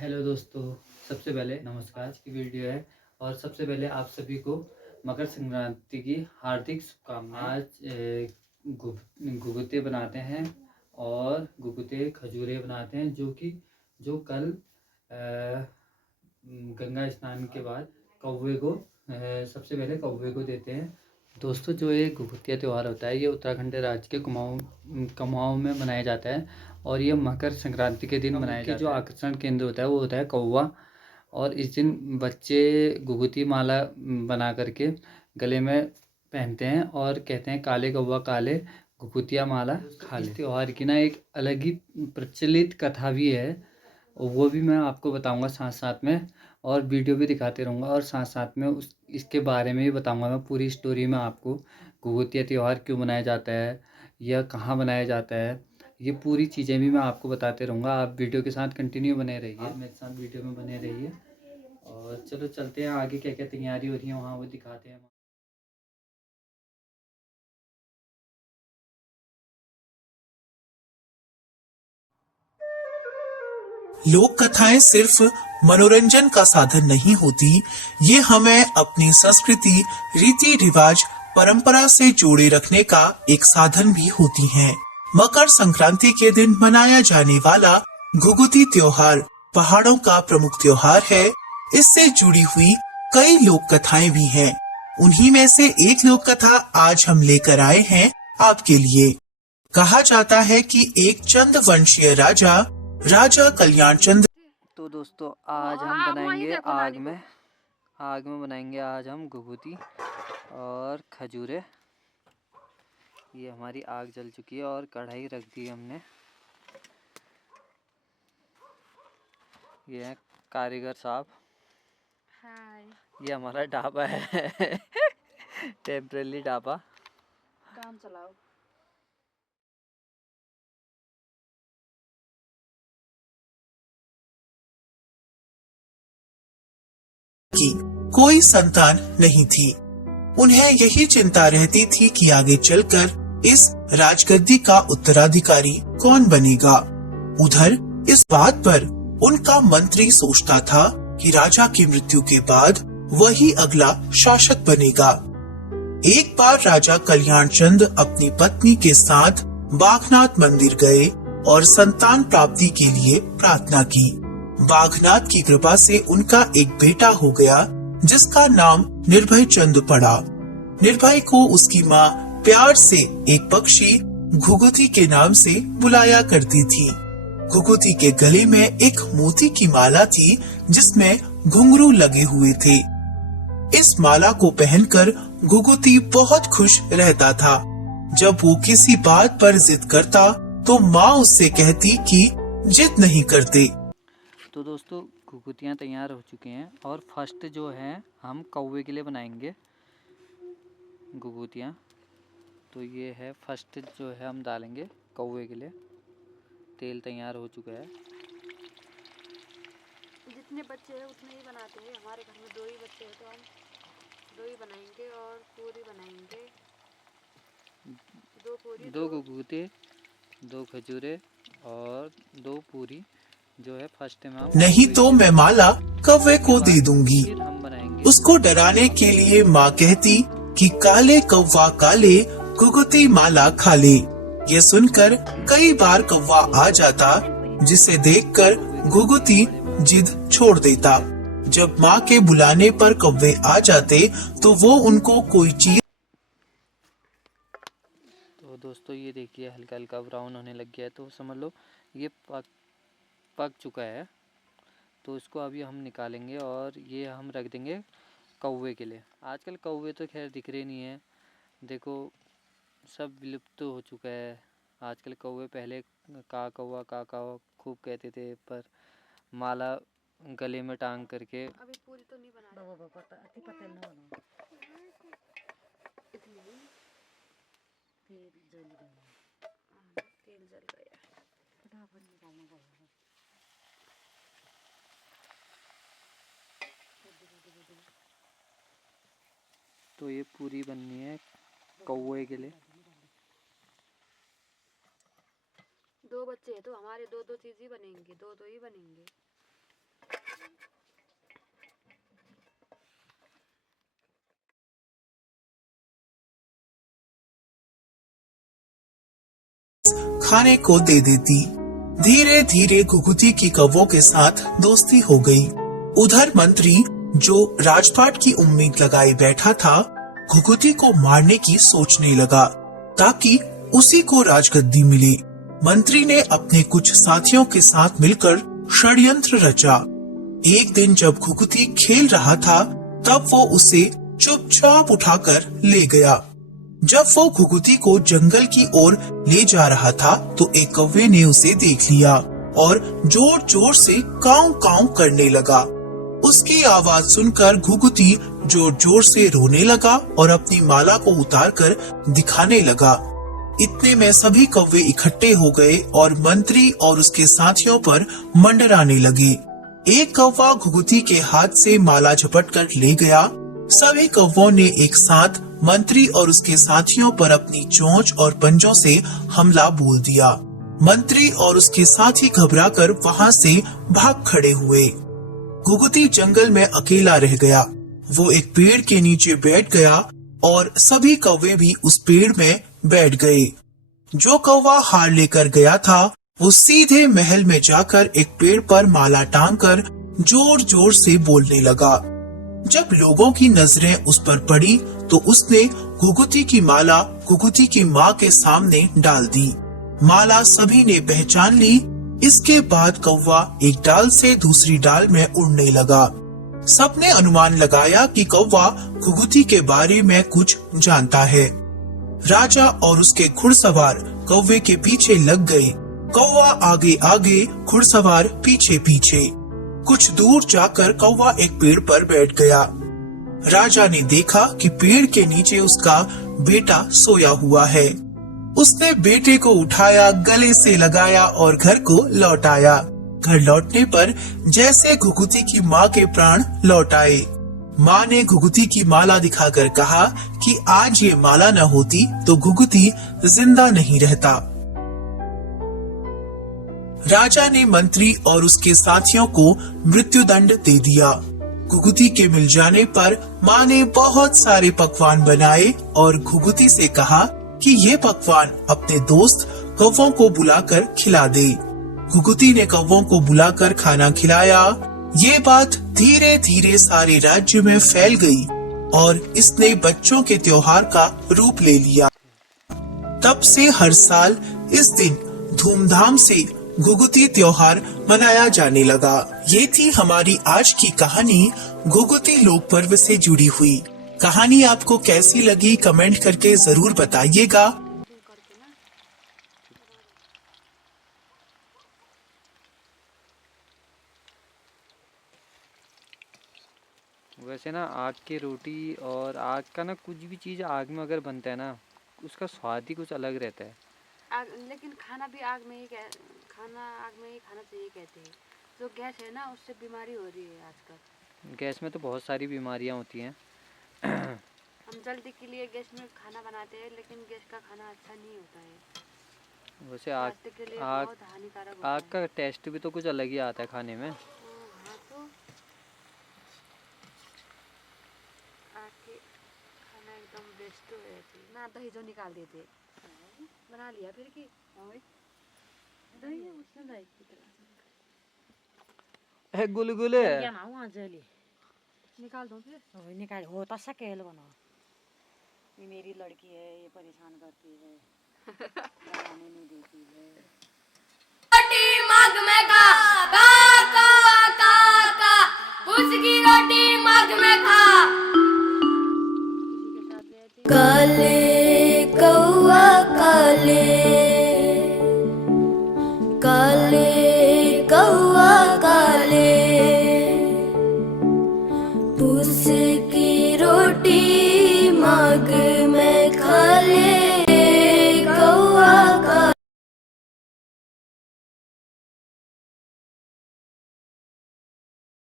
Hello दोस्तों, सबसे पहले नमस्कार। आज की वीडियो है और सबसे पहले आप सभी को मकर संक्रांति की हार्दिक शुभकामनाएं। आज घुघुते बनाते हैं और घुघुते खजूरे बनाते हैं जो कल गंगा स्नान के बाद कौवे को सबसे पहले कौवे को देते हैं। दोस्तों, जो ये घुघुतिया त्यौहार होता है ये उत्तराखंड राज्य के कुमाऊं में मनाया जाता है और ये मकर संक्रांति के दिन मनाया जाता है। जो आकर्षण केंद्र होता है वो होता है कौवा। और इस दिन बच्चे घुघुती माला बना करके गले में पहनते हैं और कहते हैं काले कौवा काले घुघुतिया माला खा ले। इस त्यौहार की ना एक अलग ही प्रचलित कथा भी है, वो भी मैं आपको बताऊंगा साथ साथ में, और वीडियो भी दिखाते रहूँगा और साथ साथ में इसके बारे में भी बताऊंगा। मैं पूरी स्टोरी में आपको घुघुतिया त्यौहार क्यों मनाया जाता है या कहाँ मनाया जाता है, ये पूरी चीज़ें भी मैं आपको बताते रहूँगा। आप वीडियो के साथ कंटिन्यू बने रहिए, आप मेरे साथ वीडियो में बने रहिए। और चलो चलते हैं आगे, क्या क्या तैयारी हो रही है वहाँ वो दिखाते हैं। लोक कथाएं सिर्फ मनोरंजन का साधन नहीं होती, ये हमें अपनी संस्कृति, रीति रिवाज, परंपरा से जोड़े रखने का एक साधन भी होती हैं। मकर संक्रांति के दिन मनाया जाने वाला घुघुती त्योहार पहाड़ों का प्रमुख त्योहार है। इससे जुड़ी हुई कई लोक कथाएं भी हैं। उन्हीं में से एक लोक कथा आज हम लेकर आए हैं आपके लिए। कहा जाता है कि एक चंद वंशीय राजा राजा कल्याण चंद्र। तो दोस्तों, आज हम बनाएंगे आग में बनाएंगे आज हम घुघुती और खजूरे। ये हमारी आग जल चुकी है और कढ़ाई रख दी हमने। ये है कारीगर साहब। हाय। ये हमारा ढाबा है टेम्परेरी ढाबा। काम चलाओ। की कोई संतान नहीं थी। उन्हें यही चिंता रहती थी कि आगे चलकर इस राजगद्दी का उत्तराधिकारी कौन बनेगा। उधर इस बात पर उनका मंत्री सोचता था कि राजा की मृत्यु के बाद वही अगला शासक बनेगा। एक बार राजा कल्याण चंद अपनी पत्नी के साथ बागनाथ मंदिर गए और संतान प्राप्ति के लिए प्रार्थना की। बागनाथ की कृपा से उनका एक बेटा हो गया जिसका नाम निर्भय चंद पड़ा। निर्भय को उसकी माँ प्यार से एक पक्षी घुघुती के नाम से बुलाया करती थी। घुघुती के गले में एक मोती की माला थी जिसमें घुंघरू लगे हुए थे। इस माला को पहनकर घुघुती बहुत खुश रहता था। जब वो किसी बात पर जिद करता तो माँ उससे कहती कि जिद नहीं करते। तो दोस्तों, घुघुतियाँ तैयार हो चुके हैं और फर्स्ट जो है हम कौवे के लिए बनाएंगे घुघुतियाँ। तो ये है फर्स्ट जो है हम डालेंगे कौवे के लिए। तेल तैयार हो चुका है। जितने बच्चे हैं उतने ही बनाते हैं। हमारे घर में 2 ही बच्चे हैं तो हम 2 ही बनाएंगे और पूरी बनाएंगे। 2 पूरी 2 घुघुते, 2 खजूरे और 2 पूरी जो है फर्स्ट में हम नहीं तो मैं माला कौवे को दे दूंगी। फिर हम बनाएंगे उसको डराने के लिए माँ कहती कि काले कौवा काले घुघुती माला खा ले। ये सुनकर कई बार कौवा आ जाता जिसे देखकर घुघुती जिद छोड़ देता। जब माँ के बुलाने पर कौवे आ जाते तो वो उनको कोई चीज। तो दोस्तों, ये देखिए हल्का हल्का ब्राउन होने लग गया है, तो समझ लो ये पक चुका है। तो इसको अभी हम निकालेंगे और ये हम रख देंगे कौवे के लिए। आजकल कौवे तो खैर दिख रहे नहीं है, देखो सब विलुप्त हो चुका है आजकल कौवे। पहले का कौवा खूब कहते थे, पर माला गले में टांग करके। अभी पूरी तो नहीं बनाई। इतनी ही। तेल जल गया। तो ये पूरी बननी है कौवे के लिए। 2 बच्चे हैं तो हमारे 2-2 चीज ही बनेंगे, 2-2 ही बनेंगे। खाने को दे देती। धीरे धीरे घुघुती की कौवों के साथ दोस्ती हो गई। उधर मंत्री जो राजपाट की उम्मीद लगाए बैठा था, घुघुती को मारने की सोचने लगा ताकि उसी को राजगद्दी मिले। मंत्री ने अपने कुछ साथियों के साथ मिलकर षड्यंत्र रचा। एक दिन जब घुघुती खेल रहा था, तब वो उसे चुपचाप उठाकर ले गया। जब वो घुघुती को जंगल की ओर ले जा रहा था, तो एक कौवे ने उसे देख लिया और जोर जोर से काऊ काऊ करने लगा। उसकी आवाज सुनकर घुघुती जोर जोर से रोने लगा और अपनी माला को उतारकर दिखाने लगा। इतने में सभी कौवे इकट्ठे हो गए और मंत्री और उसके साथियों पर मंडराने लगे। एक कौवा घुघुती के हाथ से माला झपट कर ले गया। सभी कौवों ने एक साथ मंत्री और उसके साथियों पर अपनी चोंच और पंजों से हमला बोल दिया। मंत्री और उसके साथी घबराकर वहां से भाग खड़े हुए। घुघुती जंगल में अकेला रह गया। वो एक पेड़ के नीचे बैठ गया और सभी कौवे भी उस पेड़ में बैठ गए। जो कौवा हार लेकर गया था, वो सीधे महल में जाकर एक पेड़ पर माला टांगकर जोर जोर से बोलने लगा। जब लोगों की नजरें उस पर पड़ी, तो उसने घुघुती की माला घुघुती की माँ के सामने डाल दी। माला सभी ने पहचान ली। इसके बाद कौवा एक डाल से दूसरी डाल में उड़ने लगा। सबने अनुमान लगाया कि कौवा घुघुती के बारे में कुछ जानता है। राजा और उसके घुड़सवार कौवे के पीछे लग गए। कौवा आगे आगे, घुड़सवार पीछे पीछे। कुछ दूर जाकर कौवा एक पेड़ पर बैठ गया। राजा ने देखा कि पेड़ के नीचे उसका बेटा सोया हुआ है। उसने बेटे को उठाया, गले से लगाया और घर को लौट आया। घर लौटने पर जैसे घुघुती की माँ के प्राण लौट आए। माँ ने घुघुती की माला दिखाकर कहा कि आज ये माला न होती तो घुघुती जिंदा नहीं रहता। राजा ने मंत्री और उसके साथियों को मृत्युदंड दे दिया। घुघुती के मिल जाने पर माँ ने बहुत सारे पकवान बनाए और घुघुती से कहा कि ये पकवान अपने दोस्त कौवों को बुलाकर खिला दे। घुघुती ने कौवों को बुलाकर खाना खिलाया। ये बात धीरे धीरे सारे राज्य में फैल गई और इसने बच्चों के त्योहार का रूप ले लिया। तब से हर साल इस दिन धूमधाम से घुघुती त्योहार मनाया जाने लगा। ये थी हमारी आज की कहानी घुघुती लोक पर्व से जुड़ी हुई। कहानी आपको कैसी लगी कमेंट करके जरूर बताइएगा। वैसे ना आग की रोटी और आग का ना कुछ भी चीज़ आग में अगर बनता है ना, उसका स्वाद ही कुछ अलग रहता है। लेकिन खाना भी आग में ही खाना चाहिए कहते हैं। जो गैस है ना, उससे बीमारी हो रही है आजकल। गैस में तो बहुत सारी बीमारियां होती हैं। हम जल्दी के लिए गैस में खाना बनाते हैं, लेकिन गैस का खाना अच्छा नहीं होता है। वैसे आग स्वास्थ्य के लिए बहुत हानिकारक होता आग का टेस्ट भी तो कुछ अलग ही आता है खाने में। हाँ, तो आग के खाना एकदम बेस्ट हो जाती है ना। दही जो निकाल देते बना लिया फिर की दही है उसमें दही की तरह गुलगुले निकाल दो फिर। वही निकाल हो तो सकेल बनो। ये मेरी लड़की है, ये परेशान करती है, बनाने नहीं देती है। रोटी मग में खा का उसकी रोटी मग में खा। काले कौआ काले कौआ काले उसकी रोटी